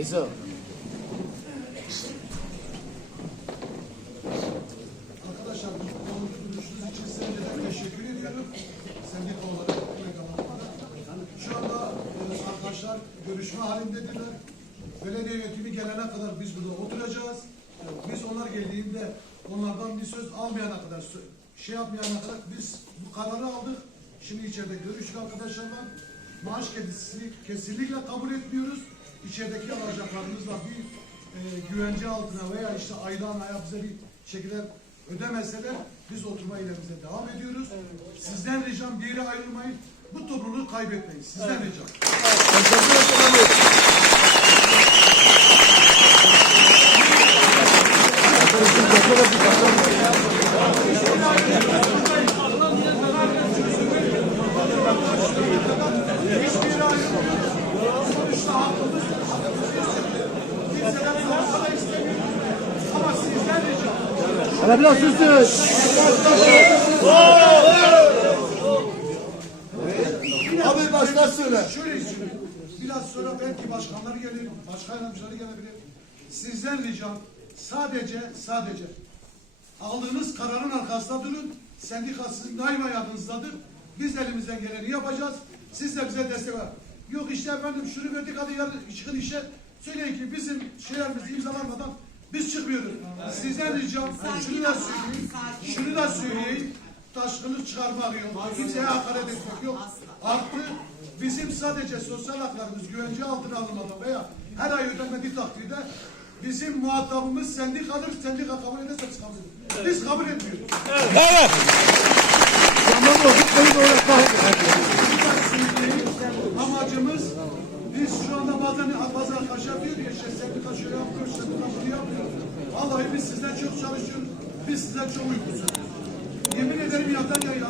İsa. Arkadaşlar, görüşünüz için size teşekkür ediyorum. Sendika olarak. Şu anda arkadaşlar görüşme halindediler. Belediye yönetimi gelene kadar biz burada oturacağız. Biz onlar geldiğinde onlardan bir söz almayana kadar, şey yapmayana kadar biz bu kararı aldık. Şimdi içeride görüştük arkadaşlarla. Maaş kedisini kesinlikle kabul etmiyoruz. İçerideki alacaklarımızla bir güvence altına veya işte aydan aya bize bir şekilde ödemeseler biz oturma eylemimize devam ediyoruz. Evet. Sizden ricam bir yere ayrılmayın. Bu topluluğu kaybetmeyin. Sizden ricam. Hele biraz sürsün. Abi başlar söyle. Şöyle biraz sonra belki başkanları gelir, başka yardımcıları gelebilir. Sizden ricam sadece aldığınız kararın arkasında durun. Sendika sizin daima yanınızdadır. Biz elimizden geleni yapacağız. Siz de bize destek ver. Yok işte efendim şunu verdik hadi yarın çıkın işe. Söyleyin ki bizim şeylerimiz imzalanmadan biz çıkmıyoruz. Sizden ricam şunu da söyleyeyim. Taşkını çıkarmak yok. Kimseye hakaret etmek yok. Artı bizim sadece sosyal haklarımız güvence altına alınmadan veya her ay ödenmediği takdirde bizim muhatabımız sendikadır. Sendika kabul ederse biz kabul ediyoruz. Biz kabul etmiyoruz. Evet. Amacımız biz şu anda bazen bazı arkadaşlar diyor ya işte sendika şöyle yapıyor, sendika bunu yapıyor. Vallahi biz sizden çok çalışıyoruz. Biz sizden çok uykusuz. Yemin ederim yatan yayın